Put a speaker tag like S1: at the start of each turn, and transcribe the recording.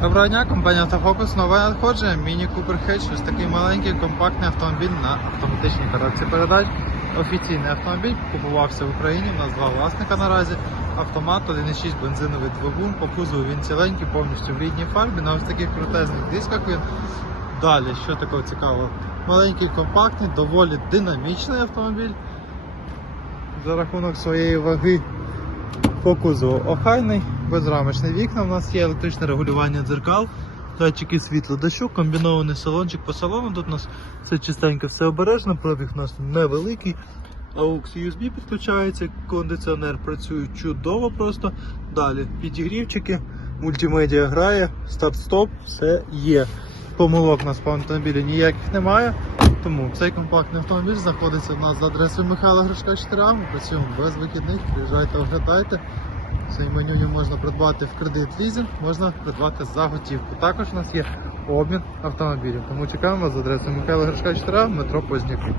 S1: Доброго дня, компанія Автофокус, нове надходження, Міні Купер Хедж, ось такий маленький компактний автомобіль на автоматичній коробці передач. Офіційний автомобіль купувався в Україні, у нас два власника наразі. Автомат 1.6 бензиновий двигун, по кузову він ціленький, повністю в рідній фарбі, на ось таких крутезних дисках він. Далі, що такого цікавого? Маленький, компактний, доволі динамічний автомобіль. За рахунок своєї ваги по кузову охайний, безрамочні вікна. У нас є електричне регулювання дзеркал, датчики світло дощу, комбінований салончик по салону. Тут у нас все чистенько, все обережно, пробіг у нас невеликий. AUX USB підключається, кондиціонер працює чудово просто. Далі підігрівчики, мультимедіа грає, старт-стоп, все є. Помилок у нас по автомобілі ніяких немає. Тому цей компактний автомобіль знаходиться у нас за адресою Михайла Гришка 4 Ми працюємо без вихідних. Приїжджайте, оглядайте. Цей меню можна придбати в кредит лізинг, можна придбати за готівку. Також у нас є обмін автомобілів. Тому чекаємо вас за адресою Михайла Гришка 4 метро Позняків.